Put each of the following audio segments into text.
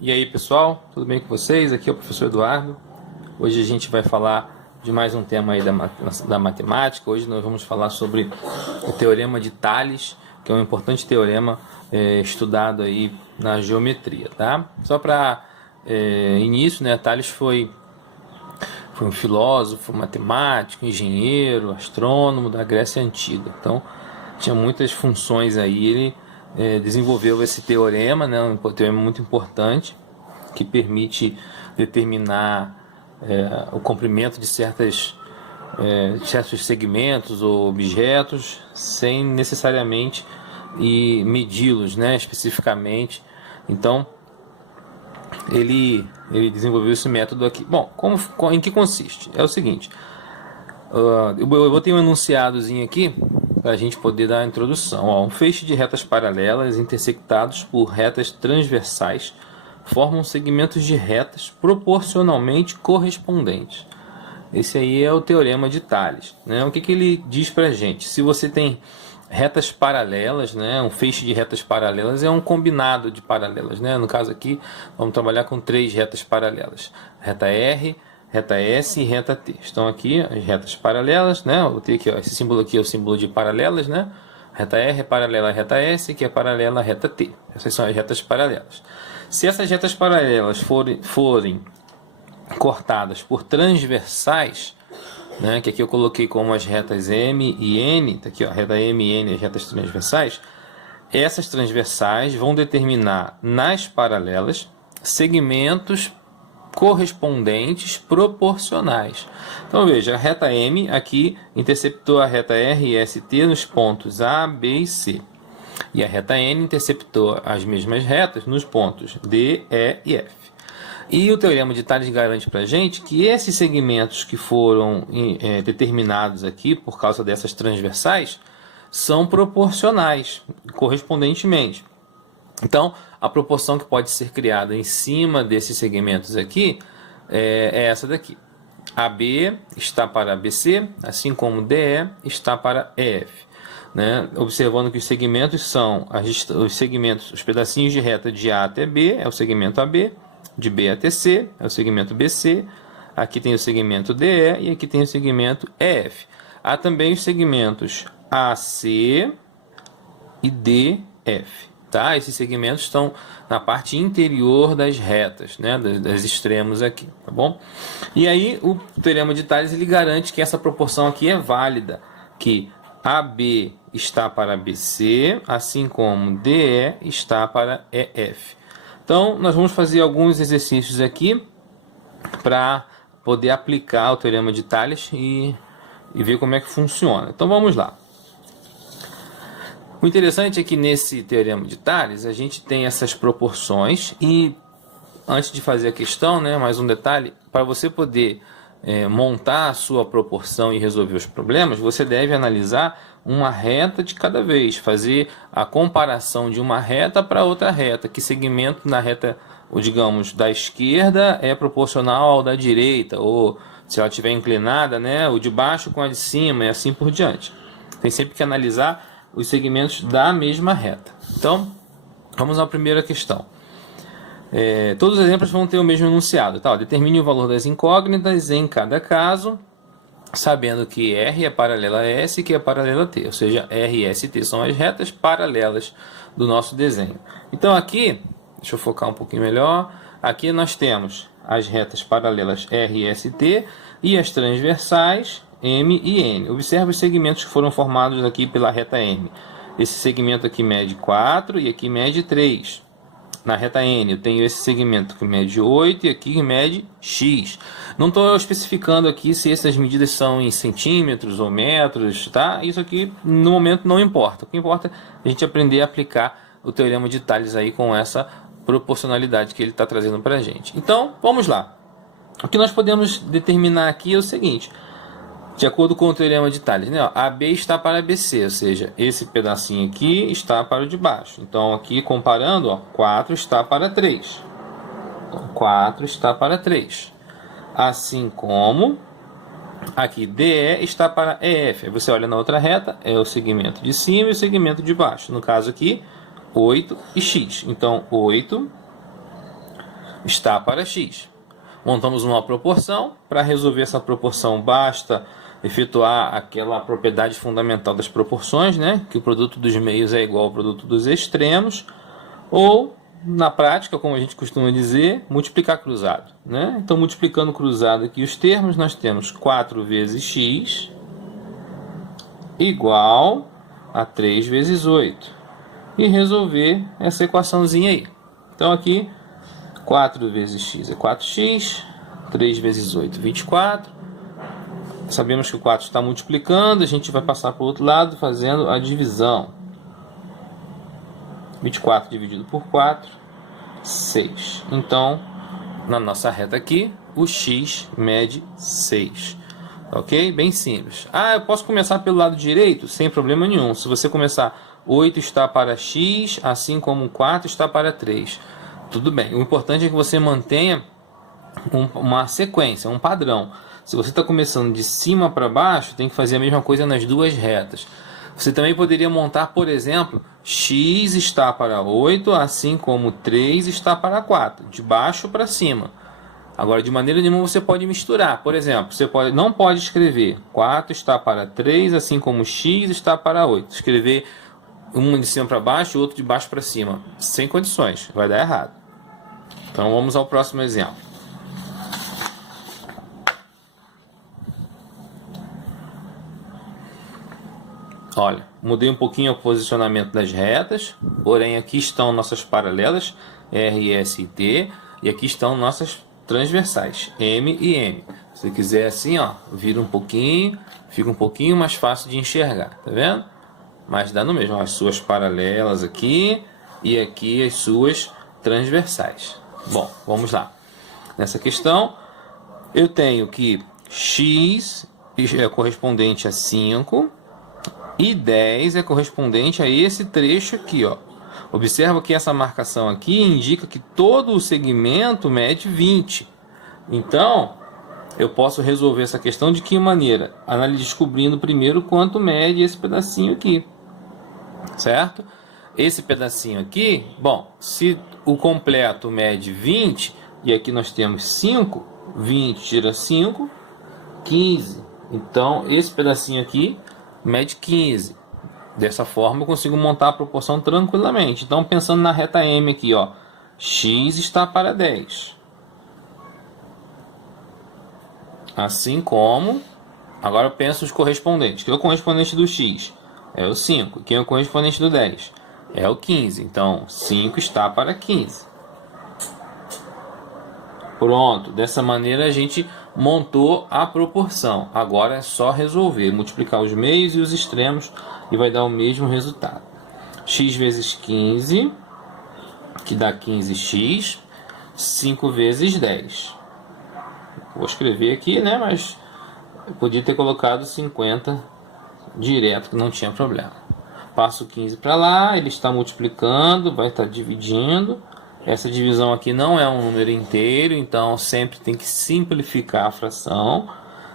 E aí pessoal, tudo bem com vocês? Aqui é o professor Eduardo. Hoje a gente vai falar de mais um tema aí da matemática. Hoje nós vamos falar sobre o Teorema de Tales, que é um importante teorema estudado aí na geometria, tá? Só para início, né? Tales foi um filósofo, matemático, engenheiro, astrônomo da Grécia Antiga. Então tinha muitas funções aí. Ele desenvolveu esse teorema, né, um teorema muito importante que permite determinar o comprimento de certos segmentos ou objetos sem necessariamente medi-los, né, especificamente. Então ele desenvolveu esse método aqui. Bom, em que consiste? É o seguinte, eu botei um enunciadozinho aqui para a gente poder dar a introdução. Um feixe de retas paralelas intersectados por retas transversais formam segmentos de retas proporcionalmente correspondentes. Esse aí é o Teorema de Tales, né? O que ele diz para a gente? Se você tem retas paralelas, né? Um feixe de retas paralelas é um combinado de paralelas, né? No caso aqui, vamos trabalhar com 3 retas paralelas: reta R, reta S e reta T. Estão aqui as retas paralelas, né? Eu vou ter aqui, ó, esse símbolo aqui é o símbolo de paralelas, né? Reta R é paralela à reta S, que é paralela à reta T. Essas são as retas paralelas. Se essas retas paralelas forem cortadas por transversais, né? Que aqui eu coloquei como as retas M e N, tá aqui, ó, reta M e N, as retas transversais. Essas transversais vão determinar nas paralelas segmentos correspondentes proporcionais. Então veja, a reta M aqui interceptou a reta R e ST nos pontos A, B e C. E a reta N interceptou as mesmas retas nos pontos D, E e F. E o Teorema de Tales garante para a gente que esses segmentos que foram determinados aqui por causa dessas transversais são proporcionais, correspondentemente. Então, a proporção que pode ser criada em cima desses segmentos aqui é essa daqui. AB está para BC, assim como DE está para EF. Né? Observando que os segmentos são os pedacinhos de reta de A até B, é o segmento AB, de B até C, é o segmento BC, aqui tem o segmento DE e aqui tem o segmento EF. Há também os segmentos AC e DF. Tá? Esses segmentos estão na parte interior das retas, né? das extremos aqui, tá bom? E aí o Teorema de Tales ele garante que essa proporção aqui é válida, que AB está para BC, assim como DE está para EF. Então nós vamos fazer alguns exercícios aqui para poder aplicar o Teorema de Tales e ver como é que funciona. Então vamos lá. O interessante é que nesse Teorema de Tales a gente tem essas proporções e antes de fazer a questão, né, mais um detalhe, para você poder montar a sua proporção e resolver os problemas, você deve analisar uma reta de cada vez, fazer a comparação de uma reta para outra reta, que segmento na reta, ou digamos, da esquerda é proporcional ao da direita, ou se ela estiver inclinada, né, o de baixo com a de cima e assim por diante. Tem sempre que analisar os segmentos da mesma reta. Então, vamos à primeira questão. Todos os exemplos vão ter o mesmo enunciado. Tá? Determine o valor das incógnitas em cada caso, sabendo que R é paralela a S e que é paralela a T. Ou seja, R, S e T são as retas paralelas do nosso desenho. Então aqui, deixa eu focar um pouquinho melhor. Aqui nós temos as retas paralelas R, S e T e as transversais M e N. Observe os segmentos que foram formados aqui pela reta M. Esse segmento aqui mede 4 e aqui mede 3. Na reta N eu tenho esse segmento que mede 8 e aqui mede X. Não estou especificando aqui se essas medidas são em centímetros ou metros, tá? Isso aqui no momento não importa. O que importa é a gente aprender a aplicar o Teorema de Tales aí com essa proporcionalidade que ele está trazendo para a gente. Então, vamos lá. O que nós podemos determinar aqui é o seguinte. De acordo com o Teorema de Tales, né? AB está para BC, ou seja, esse pedacinho aqui está para o de baixo. Então, aqui comparando, ó, 4 está para 3. Então, 4 está para 3. Assim como aqui DE está para EF. Aí você olha na outra reta, é o segmento de cima e o segmento de baixo. No caso aqui, 8 e X. Então, 8 está para x. Montamos uma proporção. Para resolver essa proporção, basta efetuar aquela propriedade fundamental das proporções, né? Que o produto dos meios é igual ao produto dos extremos. Ou, na prática, como a gente costuma dizer, multiplicar cruzado, né? Então, multiplicando cruzado aqui os termos, nós temos 4 vezes x igual a 3 vezes 8. E resolver essa equaçãozinha aí. Então, aqui, 4 vezes x é 4x, 3 vezes 8, 24. Sabemos que o 4 está multiplicando, a gente vai passar para o outro lado fazendo a divisão. 24 dividido por 4, 6. Então, na nossa reta aqui, o x mede 6. Ok? Bem simples. Eu posso começar pelo lado direito? Sem problema nenhum. Se você começar 8 está para x, assim como 4 está para 3. Tudo bem. O importante é que você mantenha uma sequência, um padrão. Se você está começando de cima para baixo, tem que fazer a mesma coisa nas duas retas. Você também poderia montar, por exemplo, x está para 8, assim como 3 está para 4, de baixo para cima. Agora, de maneira nenhuma você pode misturar. Por exemplo, você não pode escrever 4 está para 3, assim como x está para 8. Escrever um de cima para baixo e outro de baixo para cima. Sem condições, vai dar errado. Então, vamos ao próximo exemplo. Olha, mudei um pouquinho o posicionamento das retas, porém aqui estão nossas paralelas, R, S e T, e aqui estão nossas transversais, M e N. Se você quiser assim, ó, vira um pouquinho, fica um pouquinho mais fácil de enxergar, tá vendo? Mas dá no mesmo, ó, as suas paralelas aqui e aqui as suas transversais. Bom, vamos lá. Nessa questão, eu tenho que x é correspondente a 5, e 10 é correspondente a esse trecho aqui, ó. Observa que essa marcação aqui indica que todo o segmento mede 20. Então, eu posso resolver essa questão de que maneira? Descobrindo primeiro quanto mede esse pedacinho aqui, certo? Esse pedacinho aqui, bom, se o completo mede 20, e aqui nós temos 5, 20 tira 5, 15. Então, esse pedacinho aqui mede 15. Dessa forma eu consigo montar a proporção tranquilamente. Então, pensando na reta M aqui, ó, x está para 10. Assim como, agora eu penso os correspondentes. Quem é o correspondente do x? É o 5. Quem é o correspondente do 10? É o 15. Então, 5 está para 15. Pronto, dessa maneira a gente montou a proporção. Agora é só resolver, multiplicar os meios e os extremos e vai dar o mesmo resultado. X vezes 15, que dá 15x, 5 vezes 10. Vou escrever aqui, né? Mas eu podia ter colocado 50 direto, que não tinha problema. Passo 15 para lá, ele está multiplicando, vai estar dividindo. Essa divisão aqui não é um número inteiro, então sempre tem que simplificar a fração.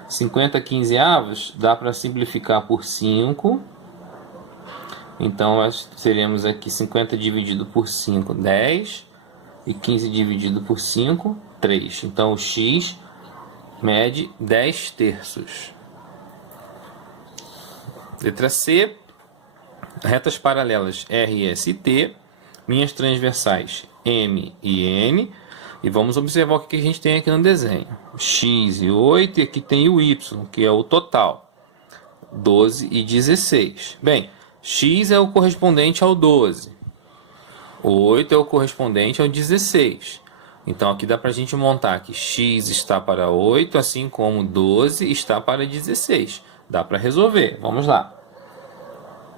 50 quinzeavos dá para simplificar por 5. Então, nós teremos aqui 50 dividido por 5, 10. E 15 dividido por 5, 3. Então, o x mede 10 terços. Letra C. Retas paralelas R, S e T. Minhas transversais M e N. E vamos observar o que a gente tem aqui no desenho. X e 8, e aqui tem o Y, que é o total. 12 e 16. Bem, X é o correspondente ao 12. 8 é o correspondente ao 16. Então, aqui dá para a gente montar que X está para 8, assim como 12 está para 16. Dá para resolver. Vamos lá.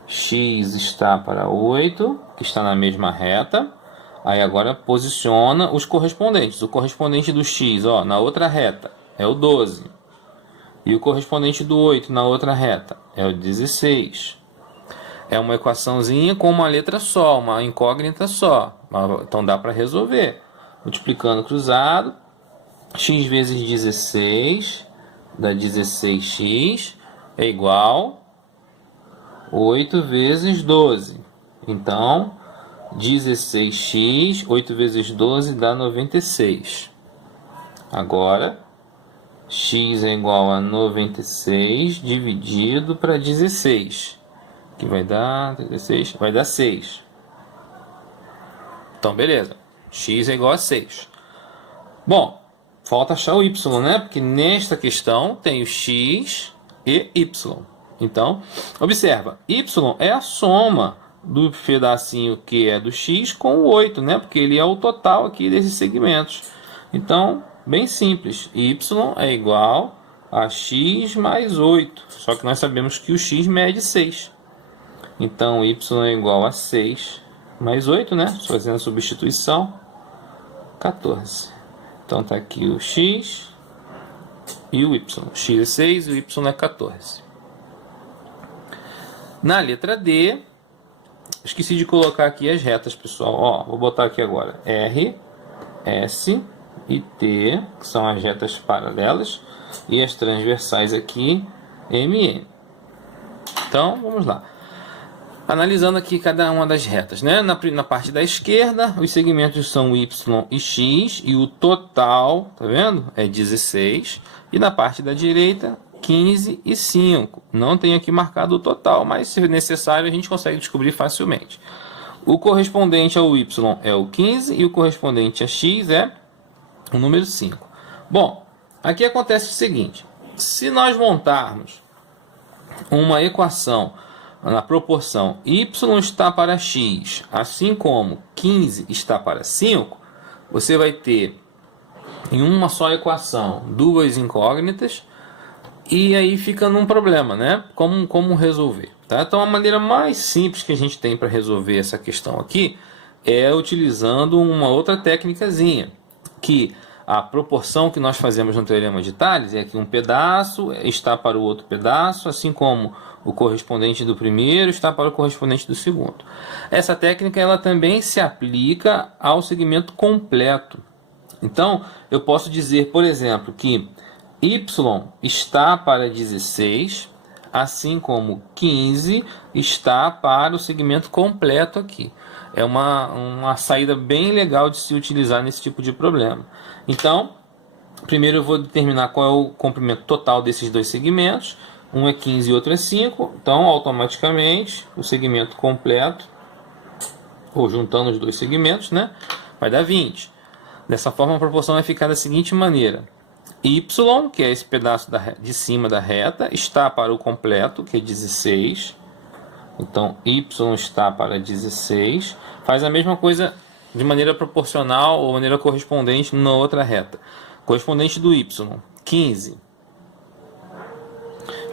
X está para 8, que está na mesma reta. Aí agora posiciona os correspondentes. O correspondente do x, ó, na outra reta é o 12. E o correspondente do 8 na outra reta é o 16. É uma equaçãozinha com uma letra só, uma incógnita só. Então dá para resolver. Multiplicando cruzado, x vezes 16 dá 16x é igual 8 vezes 12. Então, 16x, 8 vezes 12 dá 96. Agora, x é igual a 96 dividido para 16, que vai dar 16, vai dar 6. Então, beleza. X é igual a 6. Bom, falta achar o y, né? Porque nesta questão tem o x e y. Então, observa, y é a soma do pedacinho que é do x com o 8, né? Porque ele é o total aqui desses segmentos. Então, bem simples. Y é igual a x mais 8. Só que nós sabemos que o x mede 6. Então, y é igual a 6 mais 8, né? Fazendo a substituição, 14. Então, está aqui o x e o y. O x é 6 e o y é 14. Na letra D, esqueci de colocar aqui as retas, pessoal. Ó, vou botar aqui agora R, S e T, que são as retas paralelas, e as transversais aqui, MN. Então, vamos lá. Analisando aqui cada uma das retas, né? Na parte da esquerda, os segmentos são Y e X, e o total, tá vendo? É 16. E na parte da direita, 15 e 5. Não tem aqui marcado o total, mas se necessário a gente consegue descobrir facilmente. O correspondente ao Y é o 15 e o correspondente a X é o número 5. Bom, aqui acontece o seguinte. Se nós montarmos uma equação na proporção y está para x, assim como 15 está para 5, você vai ter em uma só equação duas incógnitas, e aí fica num problema, né? Como resolver? Tá? Então a maneira mais simples que a gente tem para resolver essa questão aqui é utilizando uma outra técnicazinha, que a proporção que nós fazemos no teorema de Tales é que um pedaço está para o outro pedaço, assim como o correspondente do primeiro está para o correspondente do segundo. Essa técnica ela também se aplica ao segmento completo. Então, eu posso dizer, por exemplo, que y está para 16, assim como 15 está para o segmento completo aqui. É uma saída bem legal de se utilizar nesse tipo de problema. Então, primeiro eu vou determinar qual é o comprimento total desses dois segmentos. Um é 15 e outro é 5. Então, automaticamente, o segmento completo, ou juntando os dois segmentos, né, vai dar 20. Dessa forma, a proporção vai ficar da seguinte maneira. Y, que é esse pedaço de cima da reta, está para o completo, que é 16. Então, y está para 16. Faz a mesma coisa de maneira proporcional ou maneira correspondente na outra reta. Correspondente do y, 15.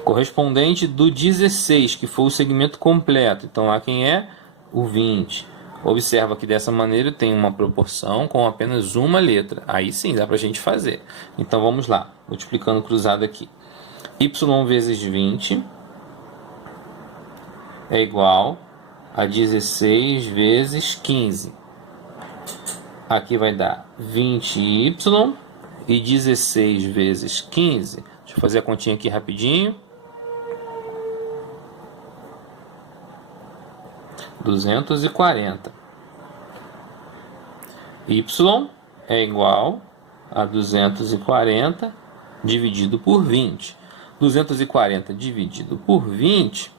Correspondente do 16, que foi o segmento completo. Então, lá quem é? O 20. Observa que dessa maneira tem uma proporção com apenas uma letra. Aí sim, dá para a gente fazer. Então, vamos lá. Multiplicando cruzado aqui. Y vezes 20 é igual a 16 vezes 15. Aqui vai dar 20y e 16 vezes 15. Deixa eu fazer a continha aqui rapidinho. 240. Y é igual a 240 dividido por 20. 240 dividido por 20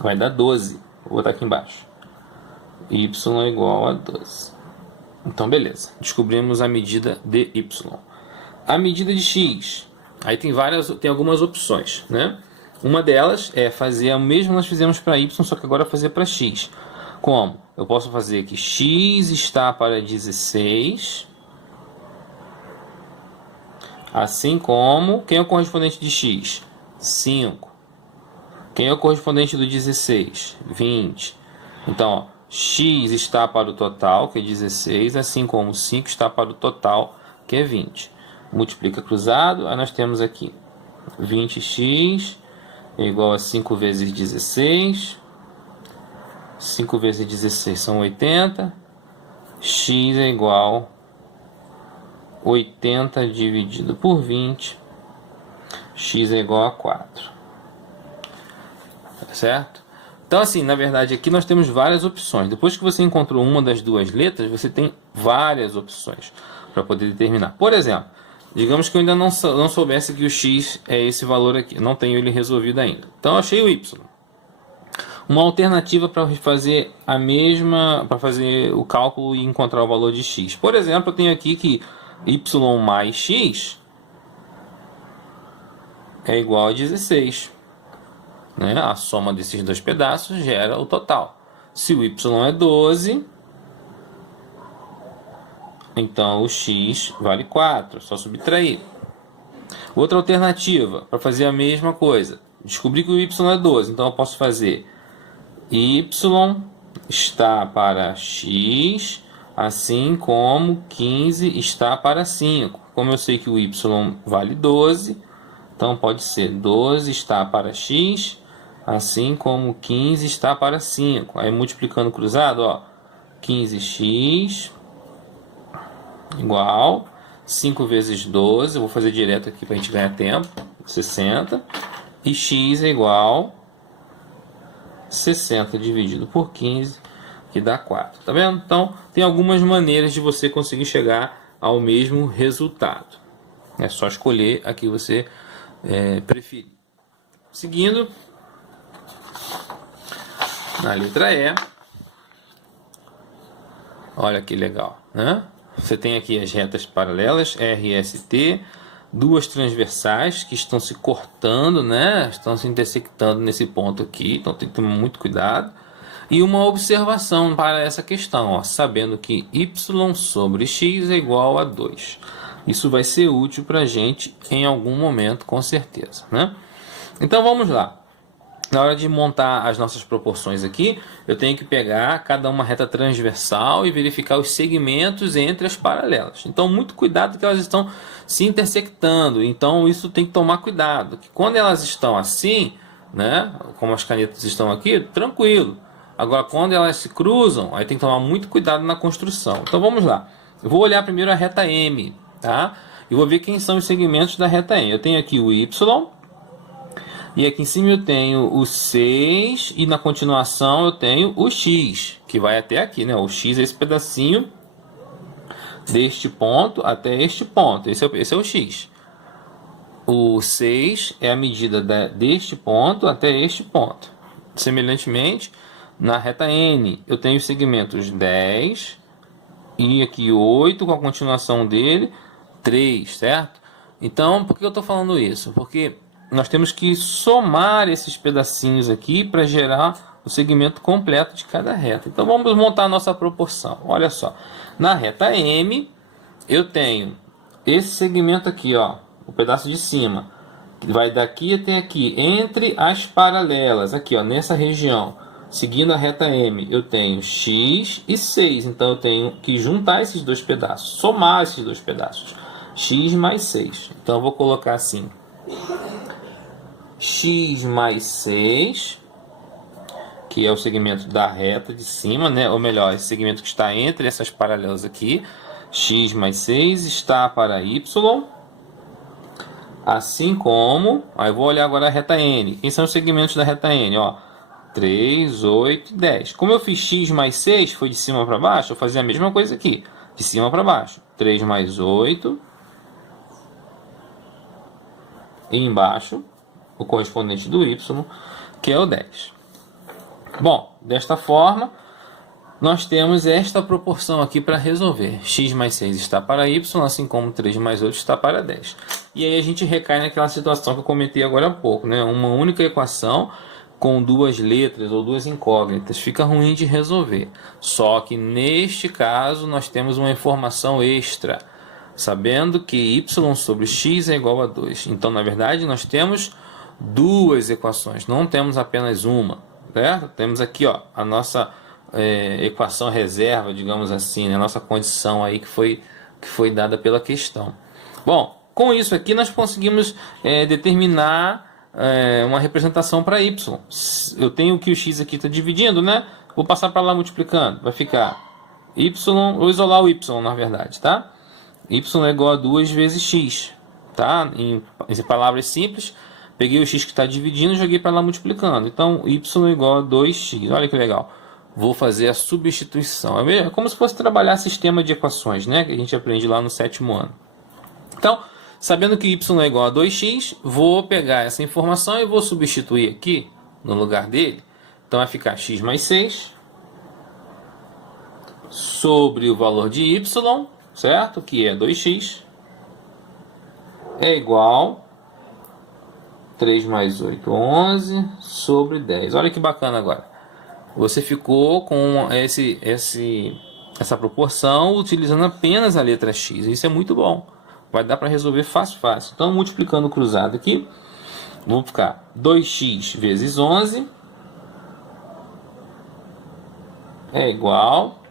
vai dar 12. Vou botar aqui embaixo. Y é igual a 12. Então, beleza. Descobrimos a medida de Y. A medida de X. Aí tem algumas opções, né? Uma delas é fazer o mesmo que nós fizemos para Y, só que agora fazer para X. Como? Eu posso fazer que X está para 16. Assim como... Quem é o correspondente de X? 5. Quem é o correspondente do 16? 20. Então, ó, X está para o total, que é 16, assim como 5 está para o total, que é 20. Multiplica cruzado, aí nós temos aqui 20x é igual a 5 vezes 16. 5 vezes 16 são 80. X é igual a 80 dividido por 20. X é igual a 4. Tá certo? Então, assim, na verdade, aqui nós temos várias opções. Depois que você encontrou uma das duas letras, você tem várias opções para poder determinar. Por exemplo, digamos que eu ainda não soubesse que o x é esse valor aqui. Não tenho ele resolvido ainda. Então, eu achei o y. Uma alternativa para fazer para fazer o cálculo e encontrar o valor de x. Por exemplo, eu tenho aqui que y mais x é igual a 16. Né? A soma desses dois pedaços gera o total. Se o y é 12, então o x vale 4, só subtrair. Outra alternativa para fazer a mesma coisa. Descobri que o y é 12, então eu posso fazer y está para x, assim como 15 está para 5. Como eu sei que o y vale 12, então pode ser 12 está para x, assim como 15 está para 5. Aí multiplicando cruzado, ó, 15x igual 5 vezes 12, eu vou fazer direto aqui para a gente ganhar tempo, 60. E x é igual 60 dividido por 15, que dá 4. Tá vendo? Então, tem algumas maneiras de você conseguir chegar ao mesmo resultado. É só escolher a que você preferir. Seguindo, na letra E, olha que legal, né? Você tem aqui as retas paralelas, R e ST, duas transversais que estão se cortando, né? Estão se intersectando nesse ponto aqui, então tem que tomar muito cuidado. E uma observação para essa questão, ó, sabendo que y sobre x é igual a 2. Isso vai ser útil para a gente em algum momento, com certeza, né? Então vamos lá. Na hora de montar as nossas proporções aqui, eu tenho que pegar cada uma reta transversal e verificar os segmentos entre as paralelas. Então, muito cuidado que elas estão se intersectando. Então, isso tem que tomar cuidado. Que quando elas estão assim, né, como as canetas estão aqui, tranquilo. Agora, quando elas se cruzam, aí tem que tomar muito cuidado na construção. Então, vamos lá. Eu vou olhar primeiro a reta M, tá? E vou ver quem são os segmentos da reta M. Eu tenho aqui o Y. E aqui em cima eu tenho o 6 e na continuação eu tenho o x, que vai até aqui, né? O x é esse pedacinho deste ponto até este ponto. Esse é o x. O 6 é a medida deste ponto até este ponto. Semelhantemente, na reta N eu tenho os segmentos 10 e aqui 8 com a continuação dele, 3, certo? Então, por que eu estou falando isso? Porque nós temos que somar esses pedacinhos aqui para gerar o segmento completo de cada reta. Então vamos montar a nossa proporção. Olha só, na reta M eu tenho esse segmento aqui, ó, o pedaço de cima, que vai daqui até aqui, entre as paralelas, aqui, ó, nessa região. Seguindo a reta M, eu tenho x e 6, então eu tenho que juntar esses dois pedaços, somar esses dois pedaços, x mais 6. Então eu vou colocar assim, x mais 6, que é o segmento da reta de cima, né? Ou melhor, esse segmento que está entre essas paralelas aqui, x mais 6 está para y, assim como, aí eu vou olhar agora a reta N. Quem são os segmentos da reta N? Ó, 3, 8 e 10. Como eu fiz x mais 6, foi de cima para baixo, eu fazia a mesma coisa aqui, de cima para baixo. 3 mais 8, e embaixo o correspondente do y, que é o 10. Bom, desta forma, nós temos esta proporção aqui para resolver. X mais 6 está para y, assim como 3 mais 8 está para 10. E aí a gente recai naquela situação que eu comentei agora há pouco, né? Uma única equação com duas letras ou duas incógnitas fica ruim de resolver. Só que neste caso nós temos uma informação extra, sabendo que y sobre x é igual a 2. Então, na verdade, nós temos duas equações, não temos apenas uma, certo? Temos aqui, ó, a nossa equação reserva, digamos assim, né? A nossa condição aí que foi dada pela questão. Bom, com isso aqui nós conseguimos determinar uma representação para y. Eu tenho que o x aqui está dividindo, né? Vou passar para lá multiplicando, vai ficar y, vou isolar o y na verdade, tá? Y é igual a 2 vezes x, tá? Em palavras simples, Peguei o x que está dividindo e joguei para lá multiplicando. Então, y igual a 2x. Olha que legal. Vou fazer a substituição. É como se fosse trabalhar sistema de equações, né? Que a gente aprende lá no 7º ano. Então, sabendo que y é igual a 2x, vou pegar essa informação e vou substituir aqui no lugar dele. Então, vai ficar x mais 6 sobre o valor de y, certo? Que é 2x, é igual 3 mais 8, 11 sobre 10. Olha que bacana agora. Você ficou com essa proporção utilizando apenas a letra x. Isso é muito bom. Vai dar para resolver fácil, fácil. Então, multiplicando cruzado aqui, vou ficar 2x vezes 11 é igual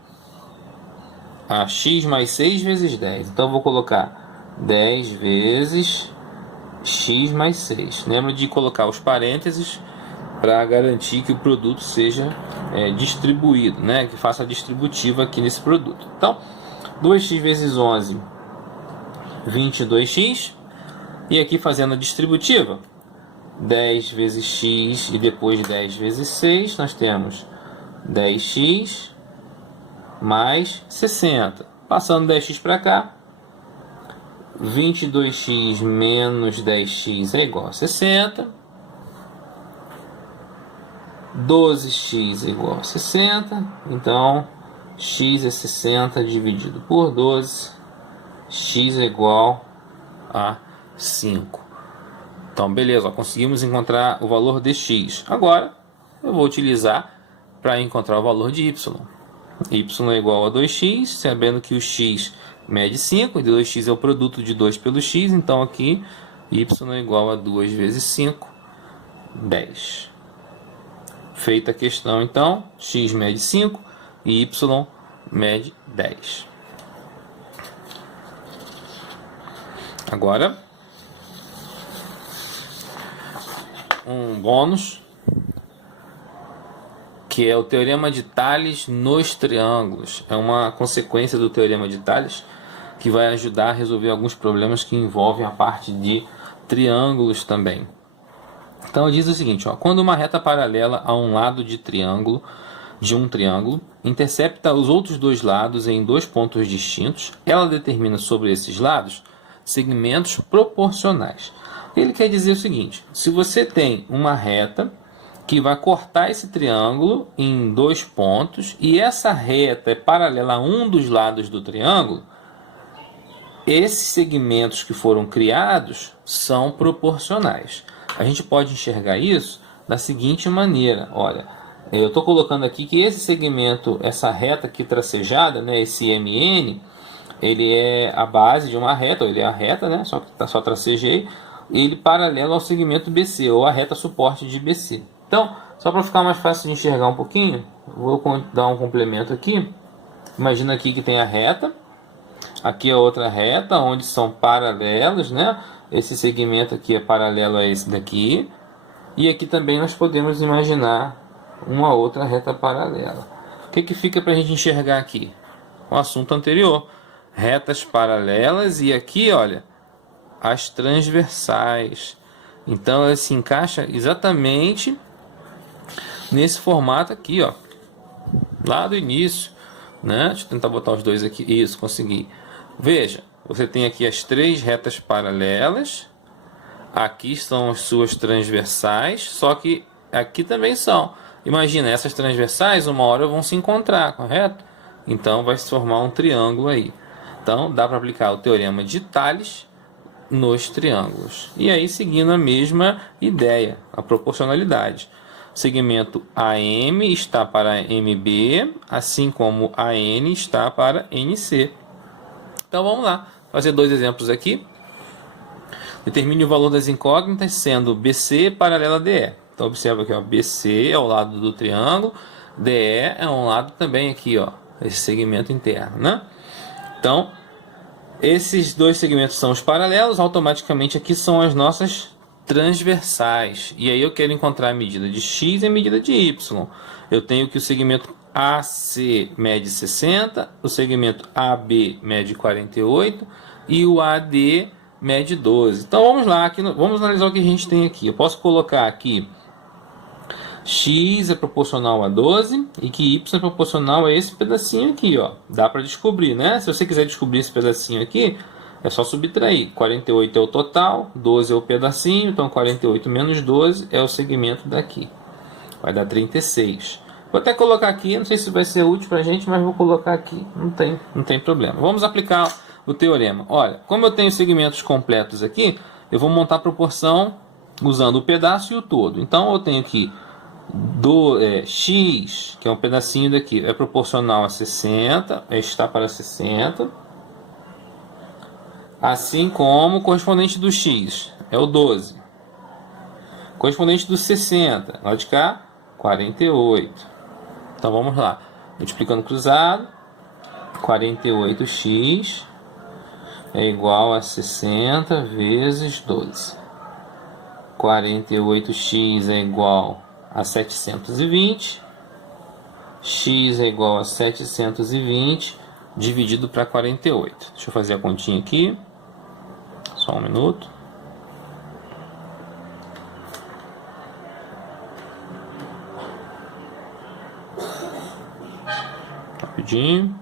a x mais 6 vezes 10. Então, vou colocar 10 vezes x mais 6. Lembra de colocar os parênteses para garantir que o produto seja distribuído, né? Que faça a distributiva aqui nesse produto. Então, 2x vezes 11, 22x. E aqui fazendo a distributiva, 10 vezes x e depois 10 vezes 6, nós temos 10x mais 60. Passando 10x para cá, 22x menos 10x é igual a 60. 12x é igual a 60. Então, x é 60 dividido por 12. X é igual a 5. Então, beleza, conseguimos encontrar o valor de x. Agora, eu vou utilizar para encontrar o valor de y. Y é igual a 2x, sabendo que o x mede 5, e 2x é o produto de 2 pelo x, então aqui y é igual a 2 vezes 5, 10. Feita a questão, então, x mede 5 e y mede 10. Agora, um bônus, que é o teorema de Tales nos triângulos. É uma consequência do teorema de Tales que vai ajudar a resolver alguns problemas que envolvem a parte de triângulos também. Então diz o seguinte, ó, quando uma reta paralela a um lado de um triângulo intercepta os outros dois lados em dois pontos distintos, ela determina sobre esses lados segmentos proporcionais. Ele quer dizer o seguinte, se você tem uma reta que vai cortar esse triângulo em dois pontos e essa reta é paralela a um dos lados do triângulo, esses segmentos que foram criados são proporcionais. A gente pode enxergar isso da seguinte maneira, olha, eu estou colocando aqui que esse segmento, essa reta aqui tracejada, né, esse MN, ele é a base de uma reta, ele é a reta, né, só tracejei, ele paralelo ao segmento BC, ou a reta suporte de BC. Então, só para ficar mais fácil de enxergar um pouquinho, vou dar um complemento aqui. Imagina aqui que tem a reta, aqui a outra reta, onde são paralelos, né? Esse segmento aqui é paralelo a esse daqui. E aqui também nós podemos imaginar uma outra reta paralela. O que fica para a gente enxergar aqui? O assunto anterior. Retas paralelas e aqui, olha, as transversais. Então, ela se encaixa exatamente nesse formato aqui, ó, lá do início, né? Deixa eu tentar botar os dois aqui. Isso, consegui. Veja, você tem aqui as três retas paralelas. Aqui são as suas transversais, só que aqui também são. Imagina, essas transversais uma hora vão se encontrar, correto? Então vai se formar um triângulo aí. Então dá para aplicar o teorema de Tales nos triângulos. E aí seguindo a mesma ideia, a proporcionalidade. Segmento AM está para MB, assim como AN está para NC. Então vamos lá, fazer dois exemplos aqui. Determine o valor das incógnitas sendo BC paralela a DE. Então observa aqui, ó, BC é o lado do triângulo, DE é um lado também aqui, ó, esse segmento interno, né? Então, esses dois segmentos são os paralelos, automaticamente aqui são as nossas transversais. E aí eu quero encontrar a medida de x e a medida de y. Eu tenho que o segmento AC mede 60, o segmento AB mede 48 e o AD mede 12. Então vamos lá, aqui, vamos analisar o que a gente tem aqui. Eu posso colocar aqui x é proporcional a 12 e que y é proporcional a esse pedacinho aqui, ó. Dá para descobrir, né? Se você quiser descobrir esse pedacinho aqui, é só subtrair. 48 é o total, 12 é o pedacinho, então 48 menos 12 é o segmento daqui. Vai dar 36. Vou até colocar aqui, não sei se vai ser útil para a gente, mas vou colocar aqui, não tem problema. Vamos aplicar o teorema. Olha, como eu tenho segmentos completos aqui, eu vou montar a proporção usando o pedaço e o todo. Então eu tenho aqui x, que é um pedacinho daqui, é proporcional a 60, está para 60. Assim como o correspondente do x é o 12. Correspondente do 60, lá de cá, 48. Então vamos lá, multiplicando cruzado, 48x é igual a 60 vezes 12. 48x é igual a 720, x é igual a 720 dividido para 48. Deixa eu fazer a continha aqui, só um minuto. Rapidinho.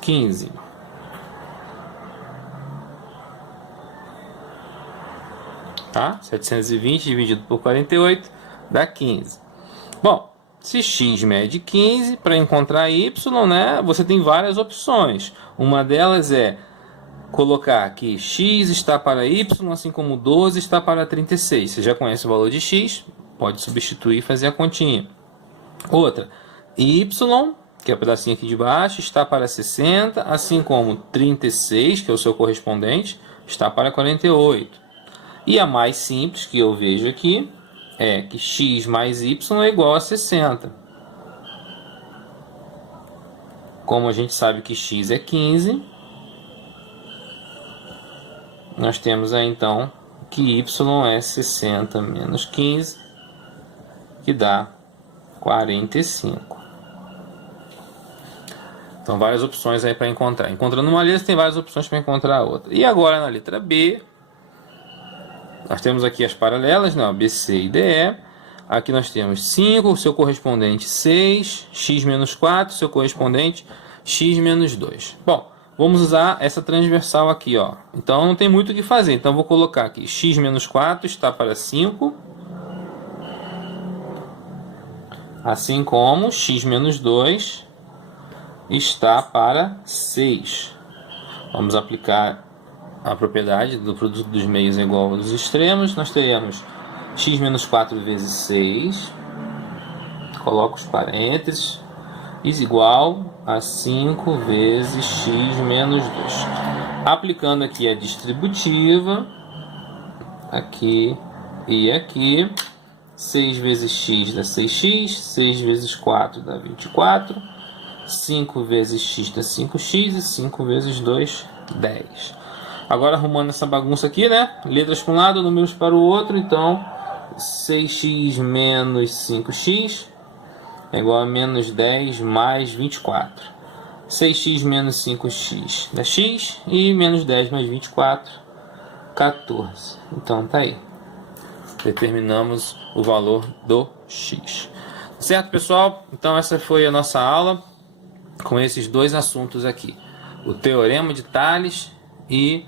Quinze. Tá? 720 dividido por 48 dá 15. Bom, se x mede 15, para encontrar y, né, você tem várias opções. Uma delas é colocar que x está para y, assim como 12 está para 36. Você já conhece o valor de x, pode substituir e fazer a continha. Outra, y, que é o pedacinho aqui de baixo, está para 60, assim como 36, que é o seu correspondente, está para 48. E a mais simples que eu vejo aqui é que x mais y é igual a 60. Como a gente sabe que x é 15, nós temos aí então que y é 60 menos 15, que dá 45. Então várias opções aí para encontrar. Encontrando uma letra, tem várias opções para encontrar outra. E agora na letra B, nós temos aqui as paralelas, né? BC e DE. Aqui nós temos 5, seu correspondente 6, x menos 4, seu correspondente x menos 2. Bom, vamos usar essa transversal aqui, ó. Então não tem muito o que fazer. Então vou colocar aqui x menos 4 está para 5. Assim como x menos 2 está para 6. Vamos aplicar a propriedade do produto dos meios é igual aos extremos. Nós teremos x menos 4 vezes 6. Coloco os parênteses. Is igual a 5 vezes x menos 2. Aplicando aqui a distributiva, aqui e aqui, 6 vezes x dá 6x, 6 vezes 4 dá 24, 5 vezes x dá 5x e 5 vezes 2, 10. Agora arrumando essa bagunça aqui, né? Letras para um lado, números para o outro. Então, 6x menos 5x é igual a menos 10 mais 24. 6x menos 5x dá x e menos 10 mais 24, 14. Então, tá aí. Determinamos o valor do x. Certo, pessoal? Então, essa foi a nossa aula com esses dois assuntos aqui. O Teorema de Tales e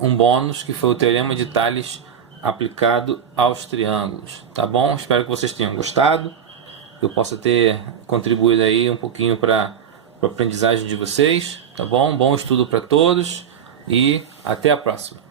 um bônus que foi o Teorema de Tales aplicado aos triângulos. Tá bom? Espero que vocês tenham gostado. Eu possa ter contribuído aí um pouquinho para a aprendizagem de vocês. Tá bom? Bom estudo para todos e até a próxima.